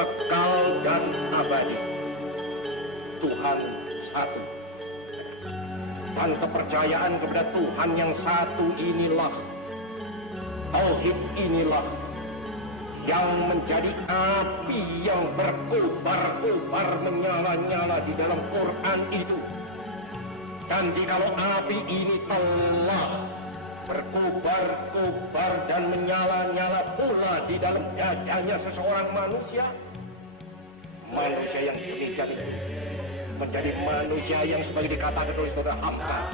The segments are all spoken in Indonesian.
kekal dan abadi. Tuhan satu. Dan kepercayaan kepada Tuhan yang satu inilah, tauhid inilah, yang menjadi api yang berkobar-kobar menyala-nyala di dalam Quran itu. Dan jikalau api ini telah berkobar-kobar dan menyala-nyala pula di dalam dadanya seseorang manusia, manusia yang demikian itu menjadi manusia yang sebagai dikatakan oleh saudara hamba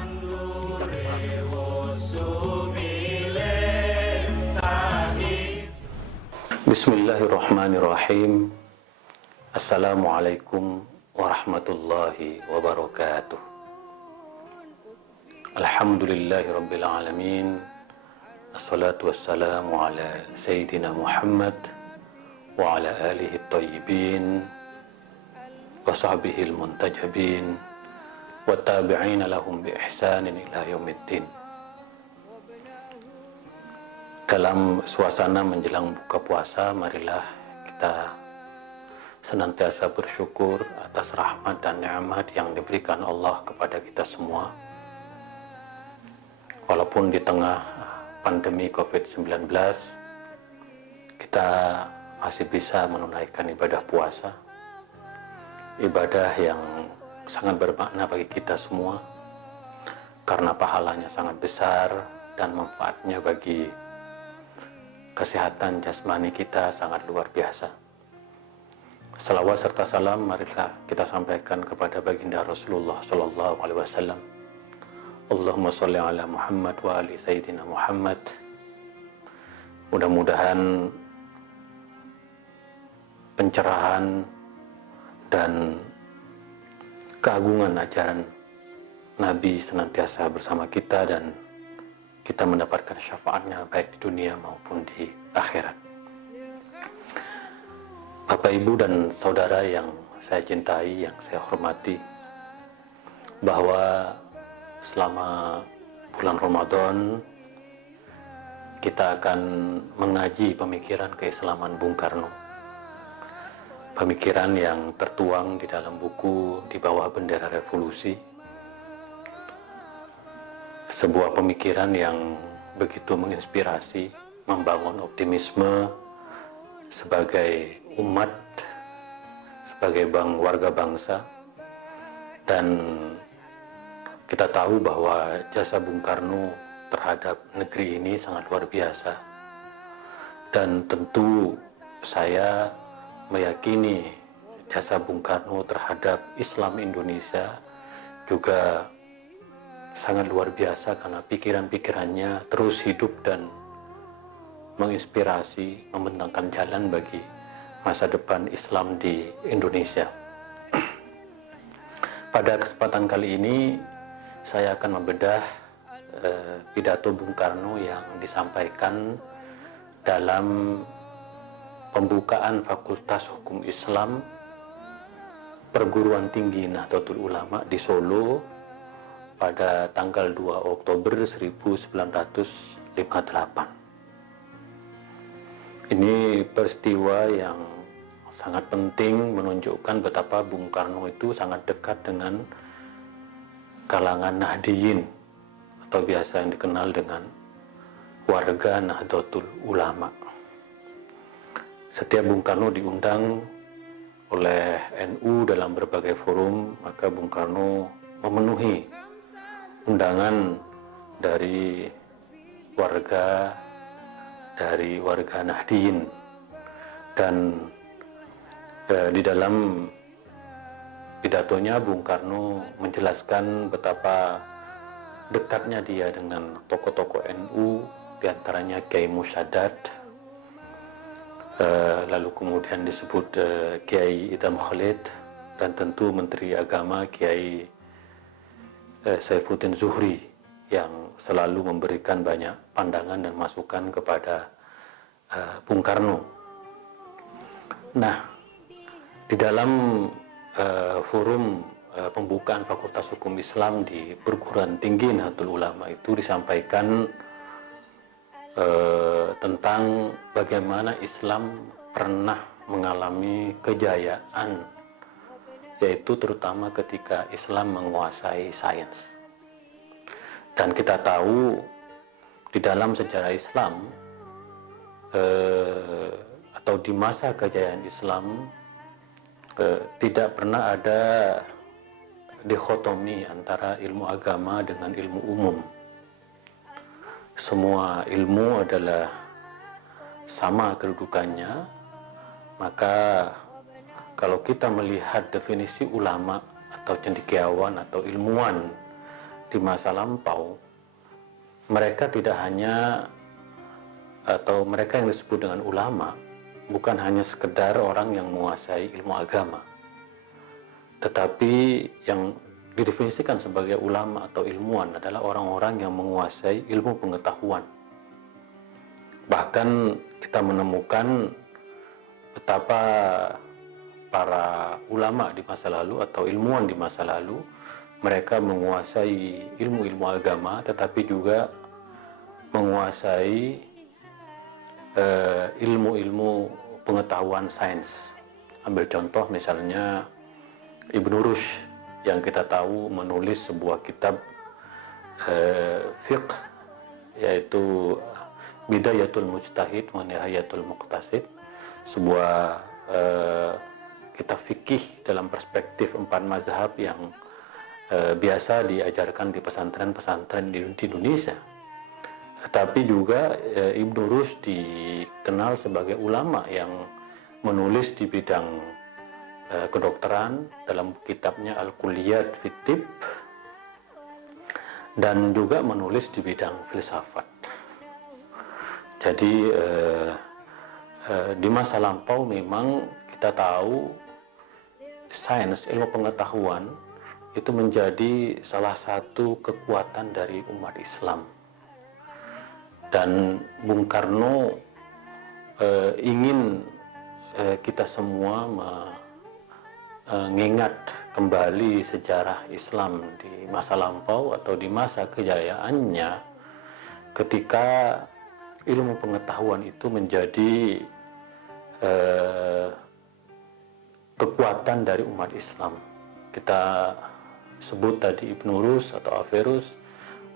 Bismillahirrahmanirrahim. Assalamualaikum warahmatullahi wabarakatuh. Alhamdulillahi rabbil alamin. Assalatu wassalamu ala Sayyidina Muhammad wa ala alihi tayyibin wa sahbihi al-muntajabin wa tabi'ina lahum bi ihsanin ila yaumiddin. Dalam suasana menjelang buka puasa, marilah kita senantiasa bersyukur atas rahmat dan nikmat yang diberikan Allah kepada kita semua. Walaupun di tengah pandemi COVID-19, kita masih bisa menunaikan ibadah puasa, ibadah yang sangat bermakna bagi kita semua, karena pahalanya sangat besar dan manfaatnya bagi kesehatan jasmani kita sangat luar biasa. Salawat serta salam marilah kita sampaikan kepada baginda Rasulullah sallallahu alaihi wasallam. Allahumma sholli ala Muhammad wa ali Sayyidina Muhammad. Mudah-mudahan pencerahan dan keagungan ajaran Nabi senantiasa bersama kita dan kita mendapatkan syafaatnya baik di dunia maupun di akhirat. Bapak, Ibu, dan saudara yang saya cintai, yang saya hormati, bahwa selama bulan Ramadan kita akan mengaji pemikiran keislaman Bung Karno. Pemikiran yang tertuang di dalam buku Di Bawah Bendera Revolusi. Sebuah pemikiran yang begitu menginspirasi, membangun optimisme sebagai umat, sebagai warga bangsa. Dan kita tahu bahwa jasa Bung Karno terhadap negeri ini sangat luar biasa. Dan tentu saya meyakini jasa Bung Karno terhadap Islam Indonesia juga sangat luar biasa, karena pikiran-pikirannya terus hidup dan menginspirasi, membentangkan jalan bagi masa depan Islam di Indonesia. Pada kesempatan kali ini saya akan membedah pidato Bung Karno yang disampaikan dalam pembukaan Fakultas Hukum Islam Perguruan Tinggi Nahdlatul Ulama di Solo pada tanggal 2 Oktober 1958. Ini peristiwa yang sangat penting, menunjukkan betapa Bung Karno itu sangat dekat dengan kalangan Nahdiyin, atau biasa yang dikenal dengan warga Nahdlatul Ulama. Setiap Bung Karno diundang oleh NU dalam berbagai forum, maka Bung Karno memenuhi undangan dari warga Nahdiyin. Dan di dalam pidatonya Bung Karno menjelaskan betapa dekatnya dia dengan tokoh-tokoh NU, diantaranya Kiai Musyadat, lalu kemudian disebut Kiai Idham Khalid, dan tentu Menteri Agama Kiai Saifuddin Zuhri, yang selalu memberikan banyak pandangan dan masukan kepada Bung Karno. Nah, di dalam forum pembukaan Fakultas Hukum Islam di Perguruan Tinggi Nahdlatul Ulama itu disampaikan tentang bagaimana Islam pernah mengalami kejayaan, yaitu terutama ketika Islam menguasai sains. Dan kita tahu di dalam sejarah Islam atau di masa kejayaan Islam tidak pernah ada dikotomi antara ilmu agama dengan ilmu umum. Semua ilmu adalah sama kedudukannya. Maka kalau kita melihat definisi ulama atau cendekiawan atau ilmuwan di masa lampau, mereka tidak hanya, atau mereka yang disebut dengan ulama bukan hanya sekedar orang yang menguasai ilmu agama, tetapi yang didefinisikan sebagai ulama atau ilmuwan adalah orang-orang yang menguasai ilmu pengetahuan. Bahkan kita menemukan betapa para ulama di masa lalu atau ilmuwan di masa lalu, mereka menguasai ilmu-ilmu agama tetapi juga menguasai ilmu-ilmu pengetahuan sains. Ambil contoh misalnya Ibnu Rushd yang kita tahu menulis sebuah kitab fiqh, yaitu Bidayatul Mujtahid wa Nihayatul Muqtasid, sebuah kitab fikih dalam perspektif 4 mazhab yang biasa diajarkan di pesantren-pesantren di Indonesia. Tapi juga Ibnu Rushd dikenal sebagai ulama yang menulis di bidang kedokteran dalam kitabnya Al-Kulliyat fit Tibb, dan juga menulis di bidang filsafat. Jadi di masa lampau memang kita tahu sains, ilmu pengetahuan itu menjadi salah satu kekuatan dari umat Islam. Dan Bung Karno ingin kita semua mengingat kembali sejarah Islam di masa lampau atau di masa kejayaannya, ketika ilmu pengetahuan itu menjadi kekuatan dari umat Islam. Kita sebut tadi Ibnu Rushd atau Averroes,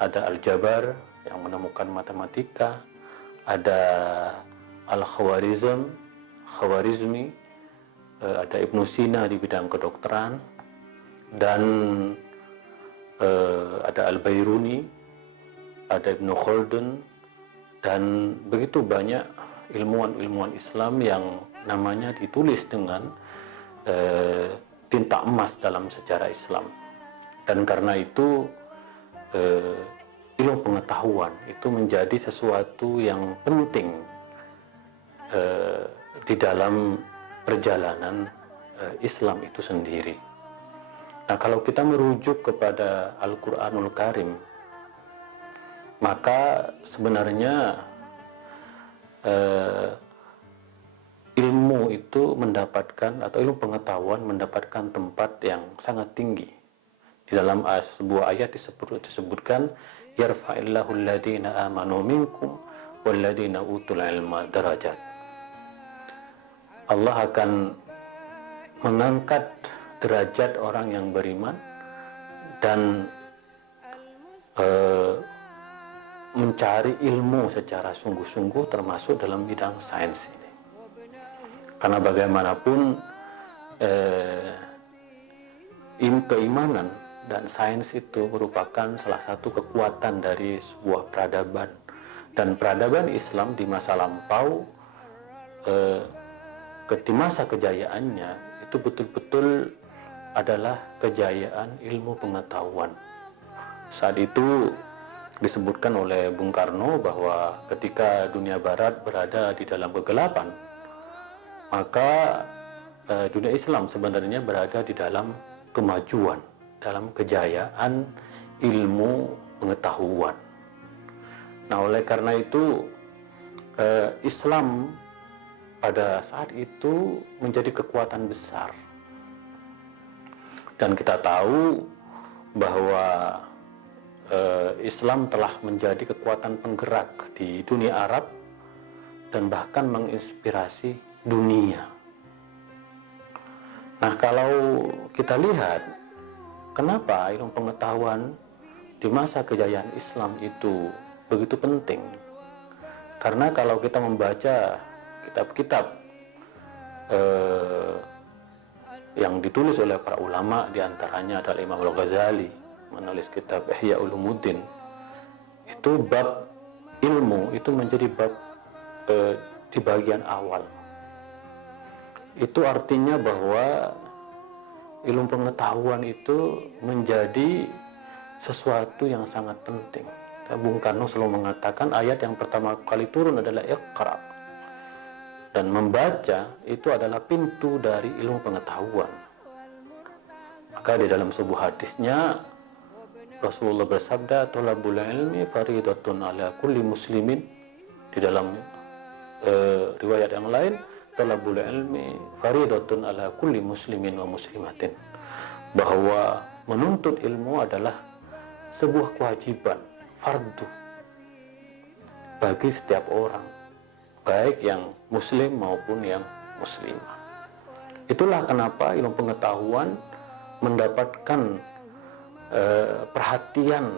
ada Al-Jabar yang menemukan matematika, ada Al-Khwarizmi, ada Ibnu Sina di bidang kedokteran, dan ada Al-Bairuni, ada Ibnu Khaldun, dan begitu banyak ilmuwan-ilmuwan Islam yang namanya ditulis dengan tinta emas dalam sejarah Islam. Dan karena itu ilmu pengetahuan itu menjadi sesuatu yang penting di dalam perjalanan Islam itu sendiri. Nah, kalau kita merujuk kepada Al-Quranul Karim, maka sebenarnya ilmu itu mendapatkan, atau ilmu pengetahuan mendapatkan tempat yang sangat tinggi. Di dalam sebuah ayat disebutkan yarfa'illahu alladhina amanu minkum walladhina utul ilma darajat. Allah akan mengangkat derajat orang yang beriman dan mencari ilmu secara sungguh-sungguh, termasuk dalam bidang sains ini. Karena bagaimanapun keimanan dan sains itu merupakan salah satu kekuatan dari sebuah peradaban. Dan peradaban Islam di masa lampau, di masa kejayaannya, itu betul-betul adalah kejayaan ilmu pengetahuan. Saat itu disebutkan oleh Bung Karno bahwa ketika dunia barat berada di dalam kegelapan, maka dunia Islam sebenarnya berada di dalam kemajuan, dalam kejayaan ilmu pengetahuan. Nah, oleh karena itu Islam pada saat itu menjadi kekuatan besar. Dan kita tahu bahwa Islam telah menjadi kekuatan penggerak di dunia Arab dan bahkan menginspirasi dunia. Nah, kalau kita lihat kenapa ilmu pengetahuan di masa kejayaan Islam itu begitu penting. Karena kalau kita membaca kitab-kitab yang ditulis oleh para ulama, diantaranya adalah Imam Al-Ghazali menulis kitab Ihya Ulumuddin, itu bab ilmu itu menjadi bab di bagian awal. Itu artinya bahwa ilmu pengetahuan itu menjadi sesuatu yang sangat penting. Bung Karno selalu mengatakan ayat yang pertama kali turun adalah Iqra, dan membaca itu adalah pintu dari ilmu pengetahuan. Maka di dalam sebuah hadisnya Rasulullah bersabda, "Thalabul ilmi faridatun ala kulli muslimin." Di dalam riwayat yang lain, "Thalabul ilmi faridatun ala kulli muslimin wa muslimatin." Bahwa menuntut ilmu adalah sebuah kewajiban, fardu, bagi setiap orang, baik yang muslim maupun yang muslimah. Itulah kenapa ilmu pengetahuan mendapatkan perhatian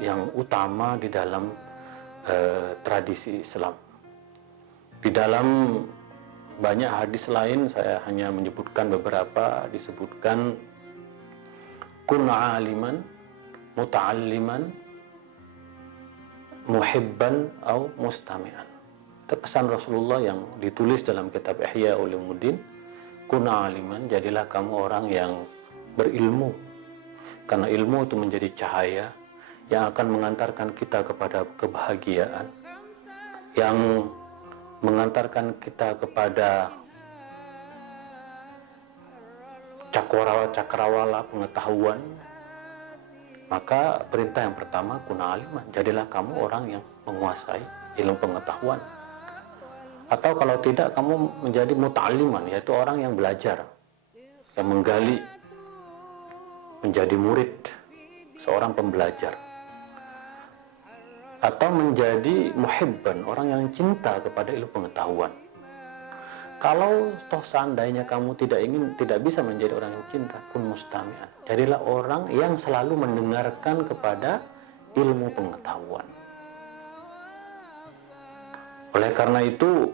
yang utama di dalam tradisi Islam. Di dalam banyak hadis lain, saya hanya menyebutkan beberapa, disebutkan kun aliman muta'alliman muhibban au mustami'an. Itu pesan Rasulullah yang ditulis dalam kitab Ihya Ulumuddin. Kun aliman, jadilah kamu orang yang berilmu, karena ilmu itu menjadi cahaya yang akan mengantarkan kita kepada kebahagiaan, yang mengantarkan kita kepada cakrawala pengetahuan. Maka perintah yang pertama, kuna aliman, jadilah kamu orang yang menguasai ilmu pengetahuan. Atau kalau tidak, kamu menjadi muta'alliman, yaitu orang yang belajar, yang menggali, menjadi murid, seorang pembelajar. Atau menjadi muhibban, orang yang cinta kepada ilmu pengetahuan. Kalau toh seandainya kamu tidak bisa menjadi orang yang cinta, kun mustami'an, jadilah orang yang selalu mendengarkan kepada ilmu pengetahuan. Oleh karena itu,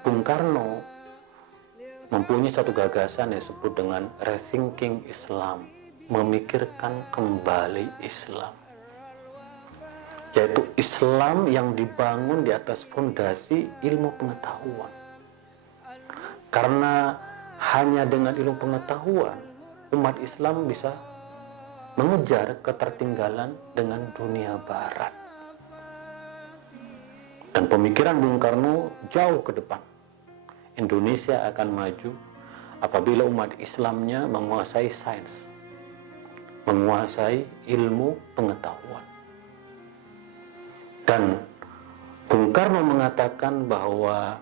Bung Karno mempunyai satu gagasan yang disebut dengan rethinking Islam, memikirkan kembali Islam, yaitu Islam yang dibangun di atas fondasi ilmu pengetahuan. Karena hanya dengan ilmu pengetahuan umat Islam bisa mengejar ketertinggalan dengan dunia barat. Dan pemikiran Bung Karno jauh ke depan. Indonesia akan maju apabila umat Islamnya menguasai sains, menguasai ilmu pengetahuan. Dan Bung Karno mengatakan bahwa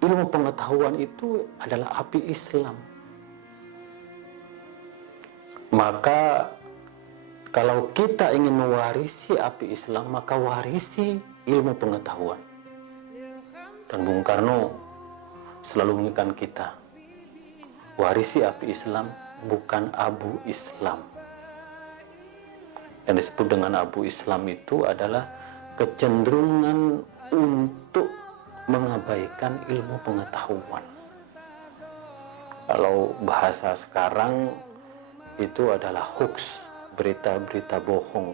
ilmu pengetahuan itu adalah api Islam. Maka kalau kita ingin mewarisi api Islam, maka warisi ilmu pengetahuan. Dan Bung Karno selalu mengingatkan kita, warisi api Islam, bukan abu Islam. Yang disebut dengan abu Islam itu adalah kecenderungan untuk mengabaikan ilmu pengetahuan. Kalau bahasa sekarang itu adalah hoax, berita-berita bohong.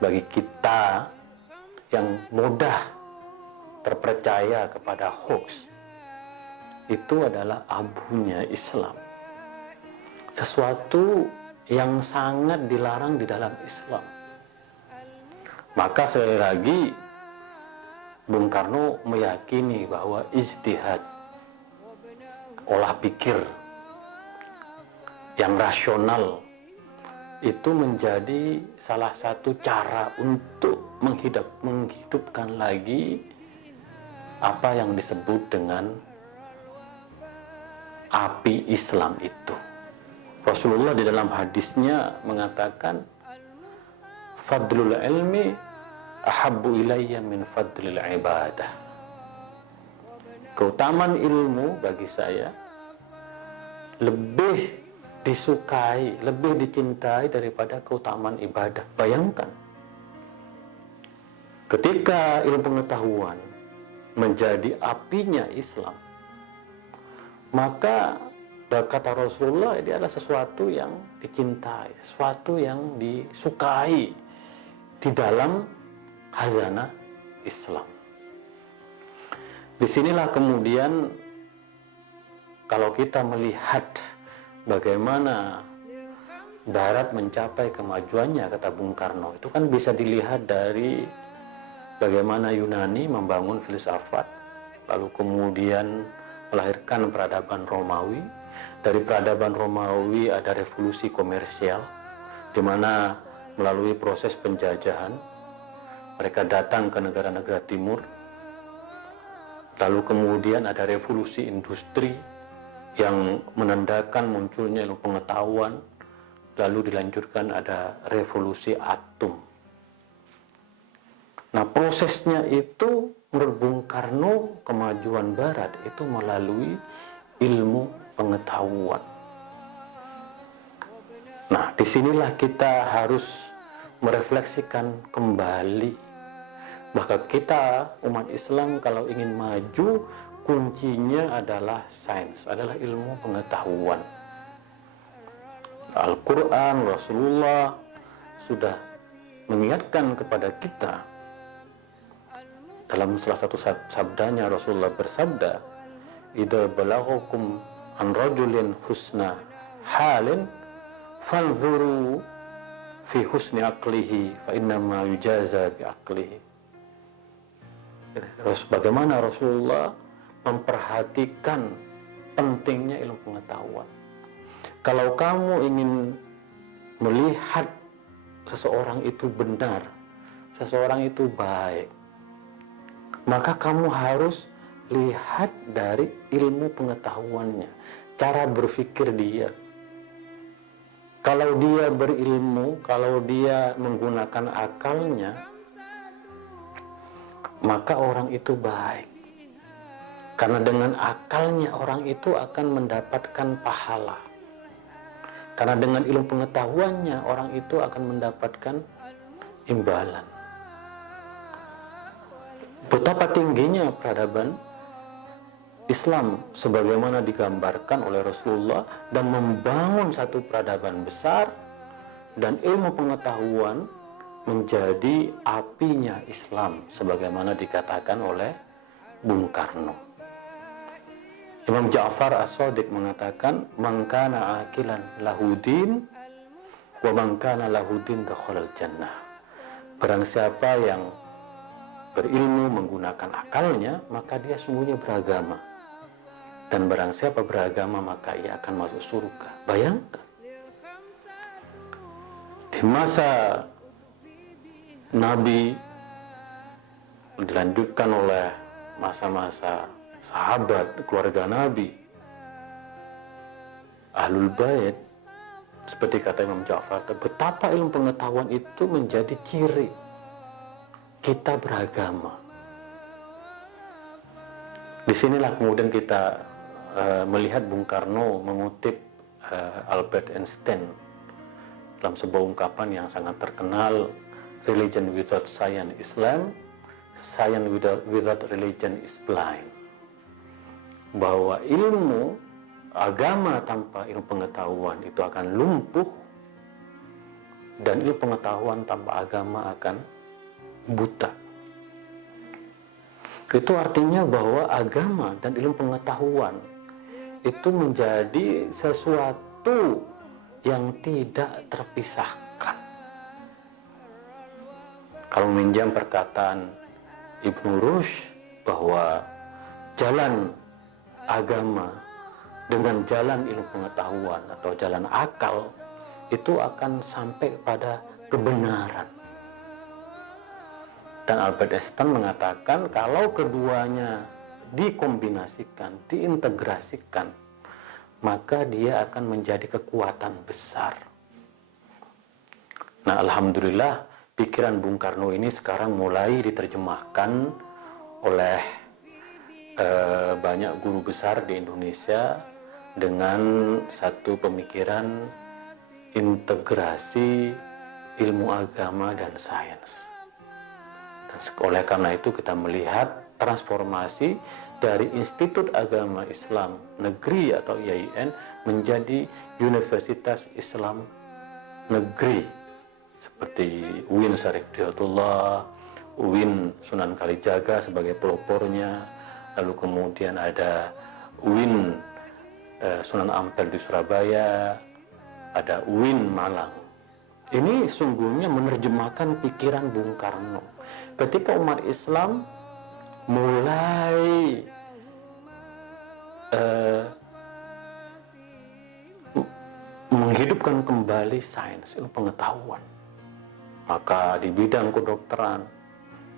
Bagi kita yang mudah terpercaya kepada hoax, itu adalah abunya Islam, sesuatu yang sangat dilarang di dalam Islam. Maka sekali lagi Bung Karno meyakini bahwa ijtihad, olah pikir yang rasional, itu menjadi salah satu cara untuk menghidupkan lagi apa yang disebut dengan api Islam itu. Rasulullah di dalam hadisnya mengatakan, fadlul ilmi ahabbu ilayya min fadlil ibadah. Keutamaan ilmu bagi saya lebih disukai, lebih dicintai daripada keutamaan ibadah. Bayangkan, ketika ilmu pengetahuan menjadi apinya Islam, maka kata Rasulullah, ini adalah sesuatu yang dicintai, sesuatu yang disukai di dalam khazanah Islam. Disinilah kemudian kalau kita melihat bagaimana Barat mencapai kemajuannya, kata Bung Karno, itu kan bisa dilihat dari bagaimana Yunani membangun filsafat, lalu kemudian melahirkan peradaban Romawi. Dari peradaban Romawi ada revolusi komersial, di mana melalui proses penjajahan mereka datang ke negara-negara timur. Lalu kemudian ada revolusi industri yang menandakan munculnya ilmu pengetahuan. Lalu dilanjutkan ada revolusi atom. Nah, prosesnya itu menurut Bung Karno, kemajuan Barat itu melalui ilmu pengetahuan. Nah, disinilah kita harus merefleksikan kembali bahwa kita umat Islam kalau ingin maju, kuncinya adalah sains, adalah ilmu pengetahuan. Al-Quran, Rasulullah sudah mengingatkan kepada kita. Dalam salah satu sabdanya Rasulullah bersabda, "Idza balaghakum an rajulin husna halin fanzuru fi husni aqlihi fa innama yujaza bi aqlihi." Bagaimana Rasulullah memperhatikan pentingnya ilmu pengetahuan. Kalau kamu ingin melihat seseorang itu benar, seseorang itu baik, maka kamu harus lihat dari ilmu pengetahuannya, cara berpikir dia. Kalau dia berilmu, kalau dia menggunakan akalnya, maka orang itu baik. Karena dengan akalnya orang itu akan mendapatkan pahala. Karena dengan ilmu pengetahuannya orang itu akan mendapatkan imbalan. Betapa tingginya peradaban Islam sebagaimana digambarkan oleh Rasulullah dan membangun satu peradaban besar, dan ilmu pengetahuan menjadi apinya Islam sebagaimana dikatakan oleh Bung Karno. Imam Ja'far As-Shadiq mengatakan, "Man kana aqilan lahudin wa man kana lahudin dakhalal jannah." Barang siapa yang berilmu menggunakan akalnya, maka dia sungguhnya beragama. Dan barang siapa beragama, maka ia akan masuk surga. Bayangkan, di masa Nabi dilanjutkan oleh masa-masa sahabat, keluarga Nabi, Ahlul Bait, seperti kata Imam Ja'far, betapa ilmu pengetahuan itu menjadi ciri kita beragama. Disinilah kemudian kita melihat Bung Karno mengutip Albert Einstein dalam sebuah ungkapan yang sangat terkenal, "Religion without science is lame, science without religion is blind." Bahwa ilmu agama tanpa ilmu pengetahuan itu akan lumpuh, dan ilmu pengetahuan tanpa agama akan buta. Itu artinya bahwa agama dan ilmu pengetahuan itu menjadi sesuatu yang tidak terpisahkan. Kalau meminjam perkataan Ibnu Rushd bahwa jalan agama dengan jalan ilmu pengetahuan atau jalan akal itu akan sampai pada kebenaran. Dan Albert Einstein mengatakan kalau keduanya dikombinasikan, diintegrasikan, maka dia akan menjadi kekuatan besar. Nah, alhamdulillah pikiran Bung Karno ini sekarang mulai diterjemahkan oleh banyak guru besar di Indonesia, dengan satu pemikiran integrasi ilmu agama dan sains. Dan oleh karena itu kita melihat transformasi dari Institut Agama Islam Negeri atau IAIN menjadi Universitas Islam Negeri seperti UIN Syarif Hidayatullah, UIN Sunan Kalijaga sebagai pelopornya, lalu kemudian ada UIN Sunan Ampel di Surabaya, ada UIN Malang. Ini sungguhnya menerjemahkan pikiran Bung Karno. Ketika umat Islam mulai menghidupkan kembali sains, ilmu pengetahuan, maka di bidang kedokteran,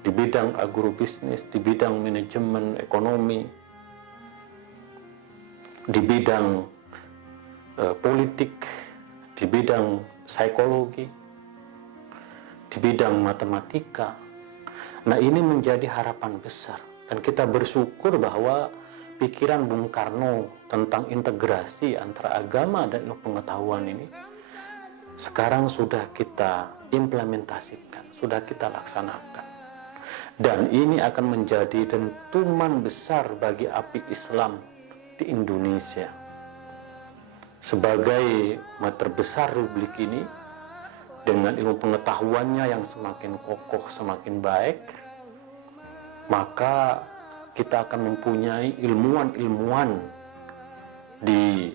di bidang agrobisnis, di bidang manajemen ekonomi, di bidang politik, di bidang psikologi, di bidang matematika. Nah, ini menjadi harapan besar, dan kita bersyukur bahwa pikiran Bung Karno tentang integrasi antara agama dan ilmu pengetahuan ini sekarang sudah kita implementasikan, sudah kita laksanakan. Dan ini akan menjadi dentuman besar bagi api Islam di Indonesia. Sebagai umat terbesar Republik ini, dengan ilmu pengetahuannya yang semakin kokoh, semakin baik, maka kita akan mempunyai ilmuwan-ilmuwan di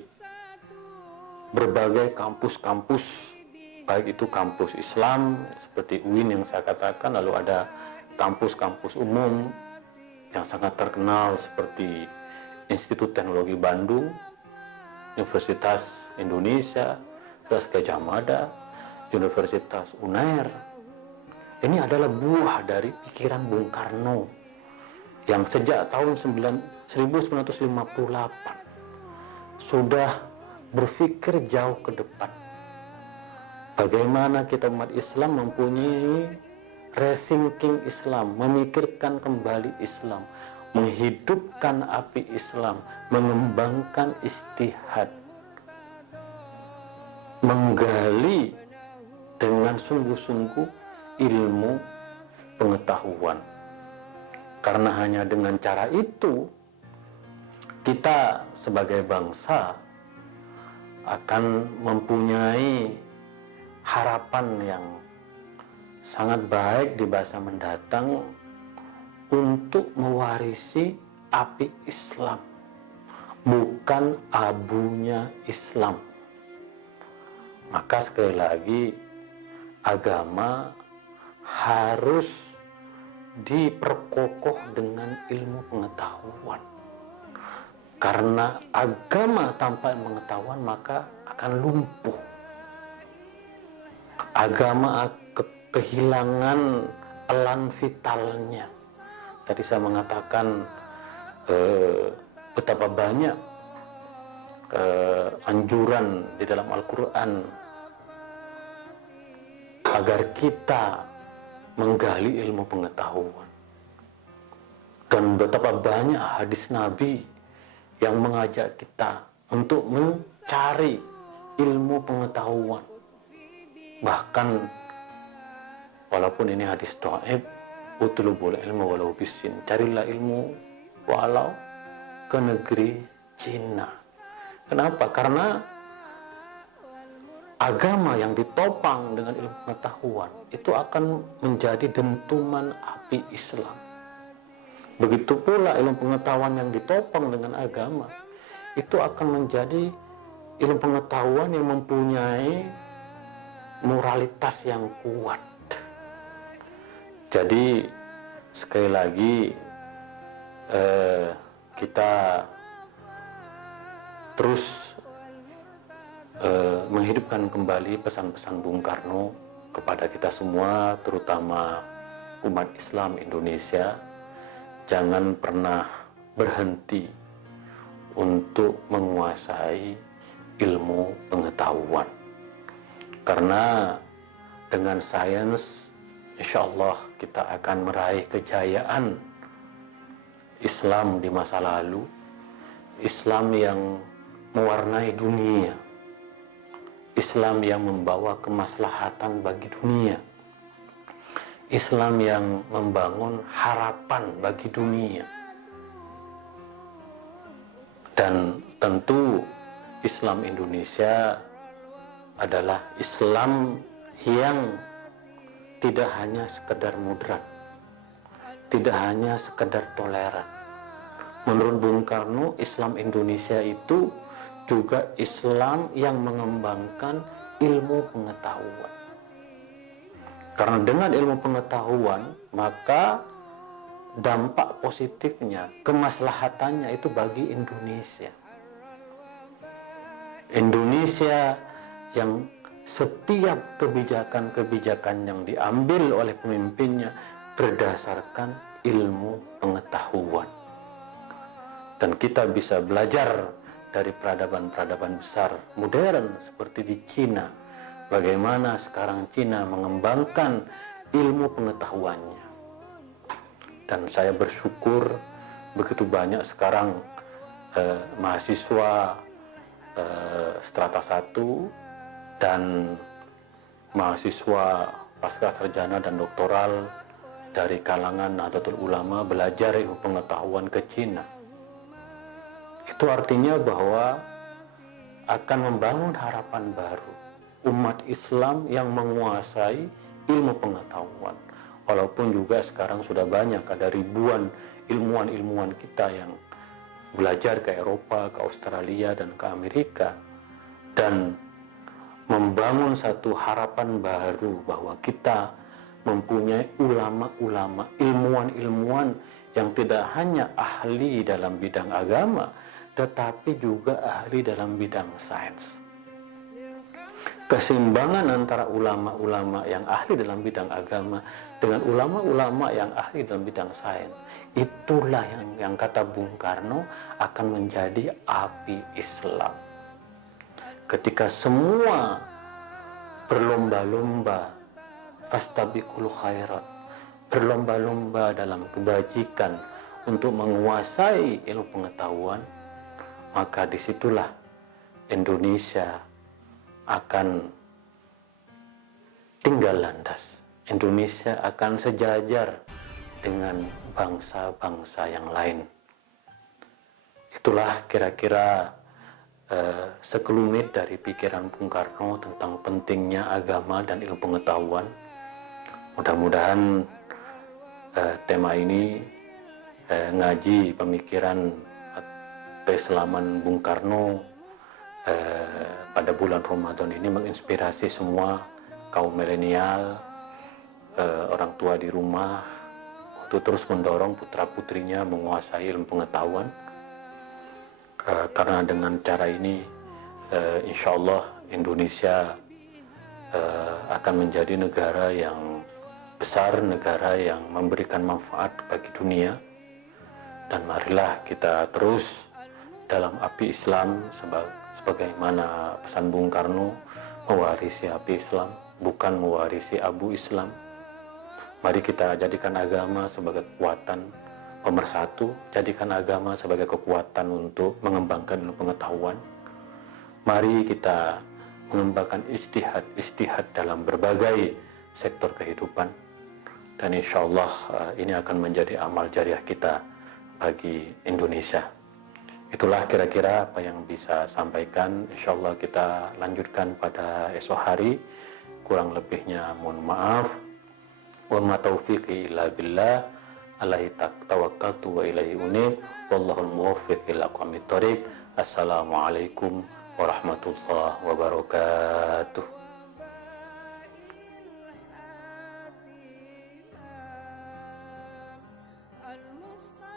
berbagai kampus-kampus, baik itu kampus Islam seperti UIN yang saya katakan, lalu ada kampus-kampus umum yang sangat terkenal seperti Institut Teknologi Bandung, Universitas Indonesia, Universitas Gadjah Mada, Universitas UNAIR. Ini adalah buah dari pikiran Bung Karno yang sejak tahun 1958 sudah berpikir jauh ke depan. Bagaimana kita umat Islam mempunyai rethinking Islam, memikirkan kembali Islam, menghidupkan api Islam, mengembangkan istihad, menggali dengan sungguh-sungguh ilmu pengetahuan. Karena hanya dengan cara itu kita sebagai bangsa akan mempunyai harapan yang sangat baik di masa mendatang untuk mewarisi api Islam, bukan abunya Islam. Maka sekali lagi, agama harus diperkokoh dengan ilmu pengetahuan. Karena agama tanpa pengetahuan maka akan lumpuh. Agama kehilangan pelan vitalnya. Tadi saya mengatakan betapa banyak anjuran di dalam Al-Quran agar kita menggali ilmu pengetahuan, dan betapa banyak hadis Nabi yang mengajak kita untuk mencari ilmu pengetahuan. Bahkan walaupun ini hadis dhaif, utlubul ilma walau bisin, carilah ilmu walau ke negeri Cina. Kenapa? Karena agama yang ditopang dengan ilmu pengetahuan itu akan menjadi dentuman api Islam. Begitu pula ilmu pengetahuan yang ditopang dengan agama itu akan menjadi ilmu pengetahuan yang mempunyai moralitas yang kuat. Jadi sekali lagi kita terus menghidupkan kembali pesan-pesan Bung Karno kepada kita semua, terutama umat Islam Indonesia. Jangan pernah berhenti untuk menguasai ilmu pengetahuan, karena dengan sains insya Allah kita akan meraih kejayaan Islam di masa lalu, Islam yang mewarnai dunia, Islam yang membawa kemaslahatan bagi dunia, Islam yang membangun harapan bagi dunia. Dan tentu Islam Indonesia adalah Islam yang tidak hanya sekedar moderat, tidak hanya sekedar toleran. Menurut Bung Karno, Islam Indonesia itu juga Islam yang mengembangkan ilmu pengetahuan. Karena dengan ilmu pengetahuan, maka dampak positifnya, kemaslahatannya itu bagi Indonesia. Indonesia yang setiap kebijakan-kebijakan yang diambil oleh pemimpinnya berdasarkan ilmu pengetahuan. Dan kita bisa belajar dari peradaban-peradaban besar modern seperti di Cina, bagaimana sekarang Cina mengembangkan ilmu pengetahuannya. Dan saya bersyukur begitu banyak sekarang mahasiswa strata 1 dan mahasiswa pasca sarjana dan doktoral dari kalangan Nahdlatul Ulama belajar ilmu pengetahuan ke Cina. Itu artinya bahwa akan membangun harapan baru, umat Islam yang menguasai ilmu pengetahuan. Walaupun juga sekarang sudah banyak, ada ribuan ilmuwan-ilmuwan kita yang belajar ke Eropa, ke Australia, dan ke Amerika, dan membangun satu harapan baru bahwa kita mempunyai ulama-ulama, ilmuwan-ilmuwan yang tidak hanya ahli dalam bidang agama, tetapi juga ahli dalam bidang sains. Keseimbangan antara ulama-ulama yang ahli dalam bidang agama dengan ulama-ulama yang ahli dalam bidang sains, itulah yang kata Bung Karno akan menjadi api Islam. Ketika semua berlomba-lomba, fastabiqul khairat, berlomba-lomba dalam kebajikan untuk menguasai ilmu pengetahuan, maka disitulah Indonesia akan tinggal landas. Indonesia akan sejajar dengan bangsa-bangsa yang lain. Itulah kira-kira sekelumit dari pikiran Bung Karno tentang pentingnya agama dan ilmu pengetahuan. Mudah-mudahan tema ini ngaji pemikiran keislaman Bung Karno pada bulan Ramadan ini menginspirasi semua kaum milenial, orang tua di rumah untuk terus mendorong putra-putrinya menguasai ilmu pengetahuan. Karena dengan cara ini insya Allah Indonesia akan menjadi negara yang besar, negara yang memberikan manfaat bagi dunia. Dan marilah kita terus dalam api Islam sebagaimana pesan Bung Karno, mewarisi api Islam, bukan mewarisi abu Islam. Mari kita jadikan agama sebagai kekuatan pemersatu, jadikan agama sebagai kekuatan untuk mengembangkan ilmu pengetahuan. Mari kita mengembangkan ijtihad dalam berbagai sektor kehidupan. Dan insya Allah ini akan menjadi amal jariah kita bagi Indonesia. Itulah kira-kira apa yang bisa sampaikan. Insya Allah kita lanjutkan pada esok hari. Kurang lebihnya mohon maaf. Wa ma taufiqi illa billah. Alaihi tawakkaltu wa ilaihi unib. Wallahul muwaffiq ila aqwamit thoriq. Assalamualaikum warahmatullahi wabarakatuh. المصطفى